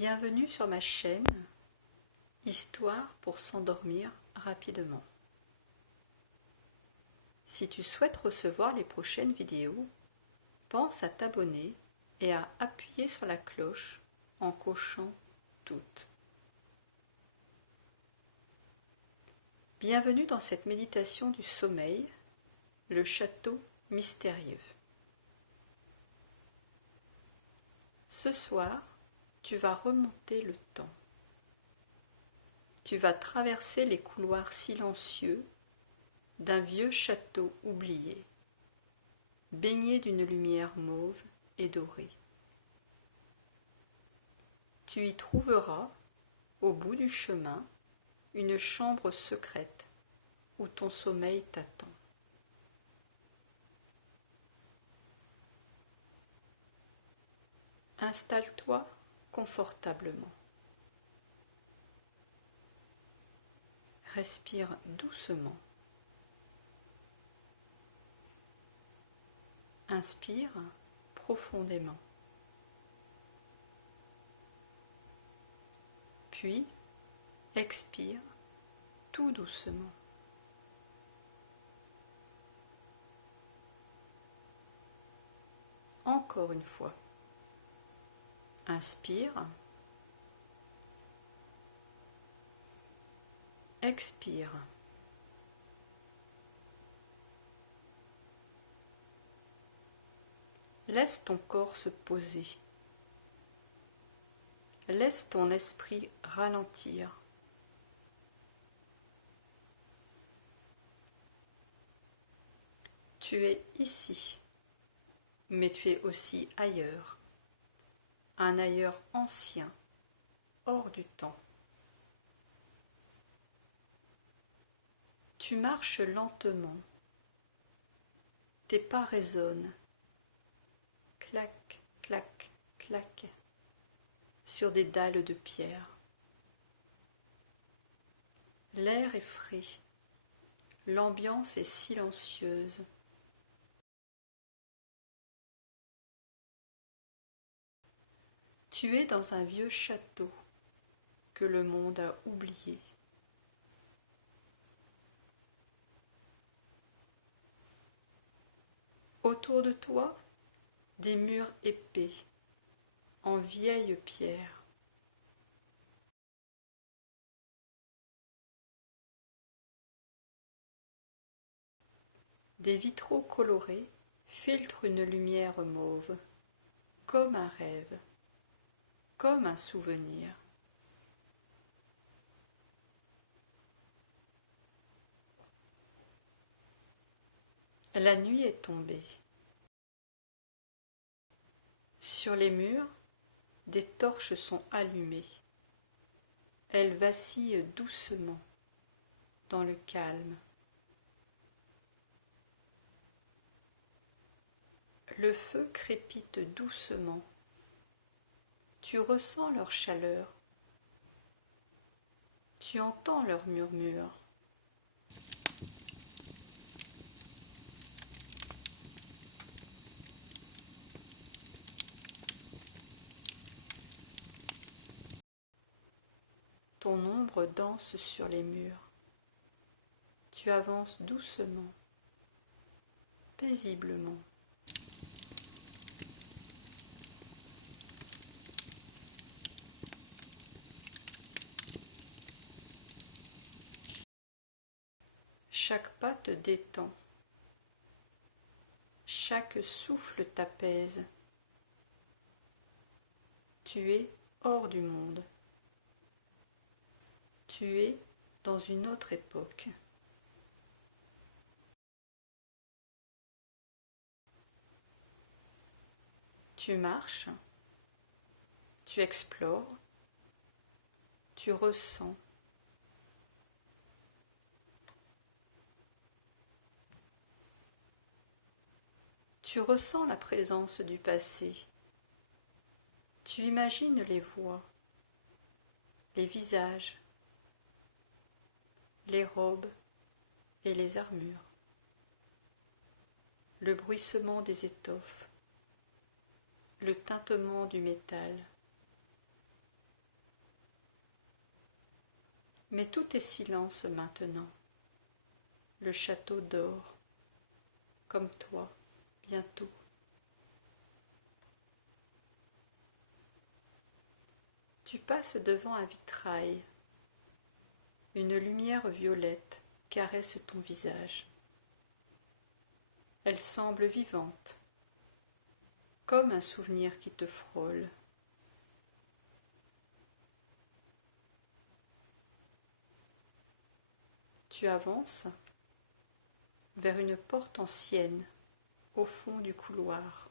Bienvenue sur ma chaîne Histoire pour s'endormir rapidement. Si tu souhaites recevoir les prochaines vidéos, pense à t'abonner et à appuyer sur la cloche en cochant toutes. Bienvenue dans cette méditation du sommeil, le château mystérieux. Ce soir, tu vas remonter le temps. Tu vas traverser les couloirs silencieux d'un vieux château oublié, baigné d'une lumière mauve et dorée. Tu y trouveras, au bout du chemin, une chambre secrète où ton sommeil t'attend. Installe-toi confortablement. Respire doucement. Inspire profondément. Puis, expire tout doucement. Encore une fois. Inspire. Expire. Laisse ton corps se poser. Laisse ton esprit ralentir. Tu es ici, mais tu es aussi ailleurs, un ailleurs ancien, hors du temps. Tu marches lentement, tes pas résonnent, clac, clac, clac, sur des dalles de pierre. L'air est frais, l'ambiance est silencieuse. Tu es dans un vieux château que le monde a oublié. Autour de toi, des murs épais, en vieille pierre. Des vitraux colorés filtrent une lumière mauve, comme un rêve, comme un souvenir. La nuit est tombée. Sur les murs, des torches sont allumées. Elles vacillent doucement dans le calme. Le feu crépite doucement. Tu ressens leur chaleur. Tu entends leur murmure. Ton ombre danse sur les murs. Tu avances doucement, paisiblement. Chaque pas te détend. Chaque souffle t'apaise. Tu es hors du monde. Tu es dans une autre époque. Tu marches, tu explores, tu ressens. Tu ressens la présence du passé. Tu imagines les voix, les visages, les robes et les armures, le bruissement des étoffes, le tintement du métal. Mais tout est silence maintenant. Le château dort, comme toi, bientôt. Tu passes devant un vitrail. Une lumière violette caresse ton visage. Elle semble vivante, comme un souvenir qui te frôle. Tu avances vers une porte ancienne au fond du couloir.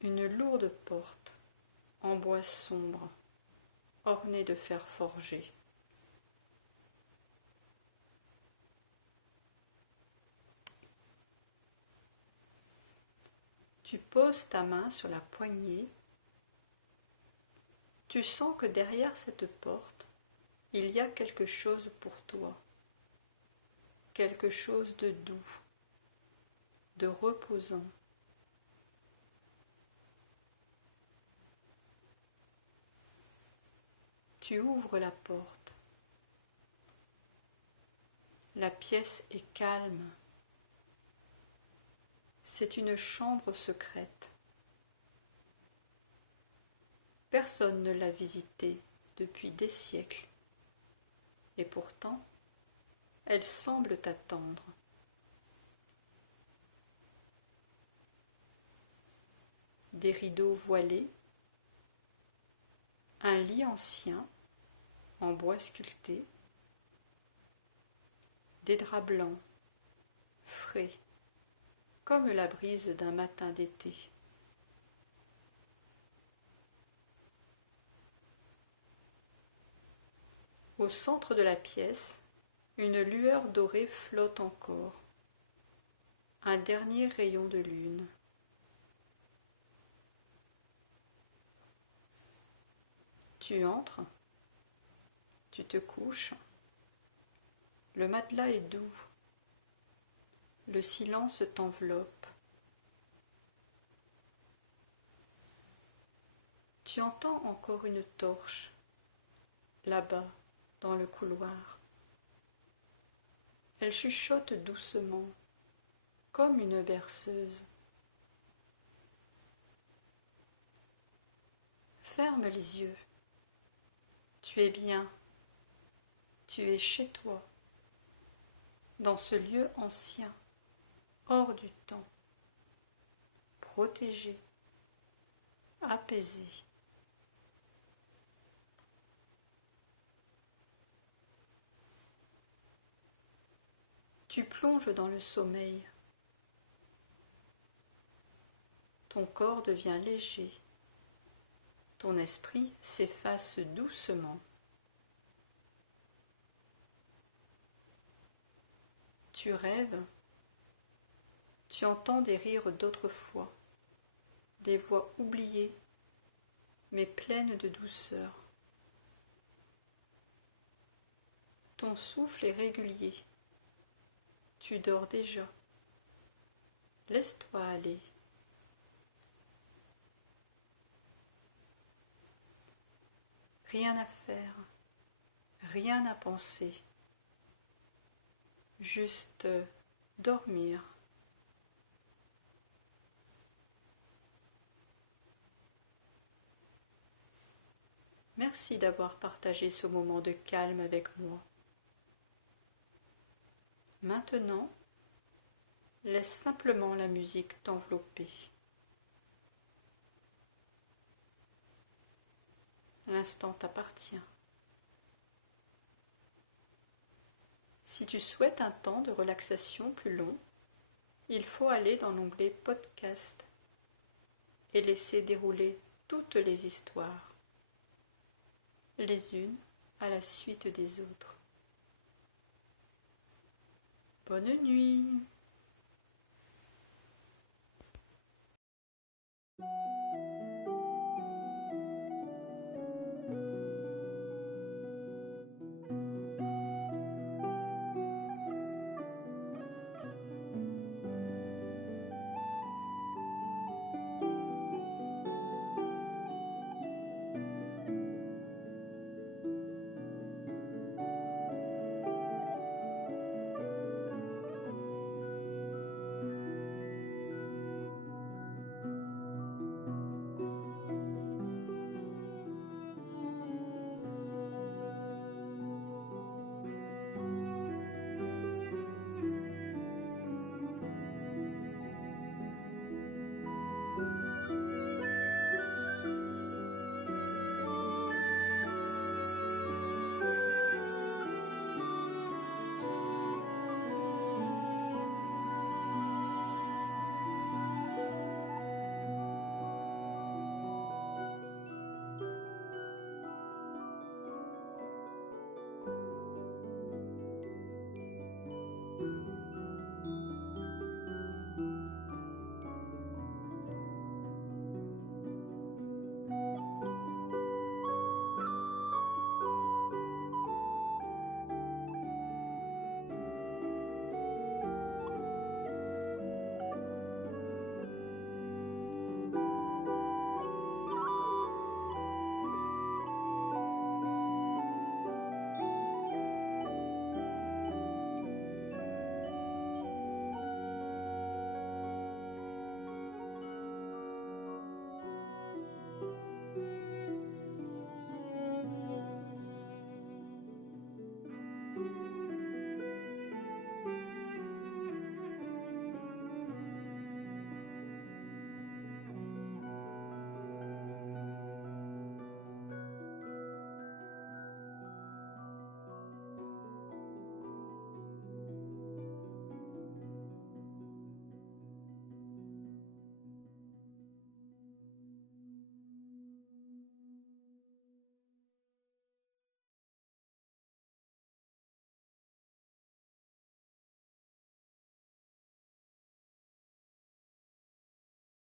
Une lourde porte en bois sombre, ornée de fer forgé. Tu poses ta main sur la poignée. Tu sens que derrière cette porte, il y a quelque chose pour toi, quelque chose de doux, de reposant. Tu ouvres la porte. La pièce est calme. C'est une chambre secrète. Personne ne l'a visitée depuis des siècles. Et pourtant, elle semble t'attendre. Des rideaux voilés, un lit ancien en bois sculpté, des draps blancs, frais, comme la brise d'un matin d'été. Au centre de la pièce, une lueur dorée flotte encore, un dernier rayon de lune. Tu entres, tu te couches, le matelas est doux, le silence t'enveloppe. Tu entends encore une torche, là-bas, dans le couloir. Elle chuchote doucement, comme une berceuse. Ferme les yeux. Tu es bien. Tu es chez toi, dans ce lieu ancien, hors du temps, protégé, apaisé. Tu plonges dans le sommeil. Ton corps devient léger. Ton esprit s'efface doucement. Tu rêves. Tu entends des rires d'autrefois, des voix oubliées, mais pleines de douceur. Ton souffle est régulier. Tu dors déjà. Laisse-toi aller. Rien à faire, rien à penser. Juste dormir. Merci d'avoir partagé ce moment de calme avec moi. Maintenant, laisse simplement la musique t'envelopper. L'instant t'appartient. Si tu souhaites un temps de relaxation plus long, il faut aller dans l'onglet Podcast et laisser dérouler toutes les histoires, les unes à la suite des autres. Bonne nuit.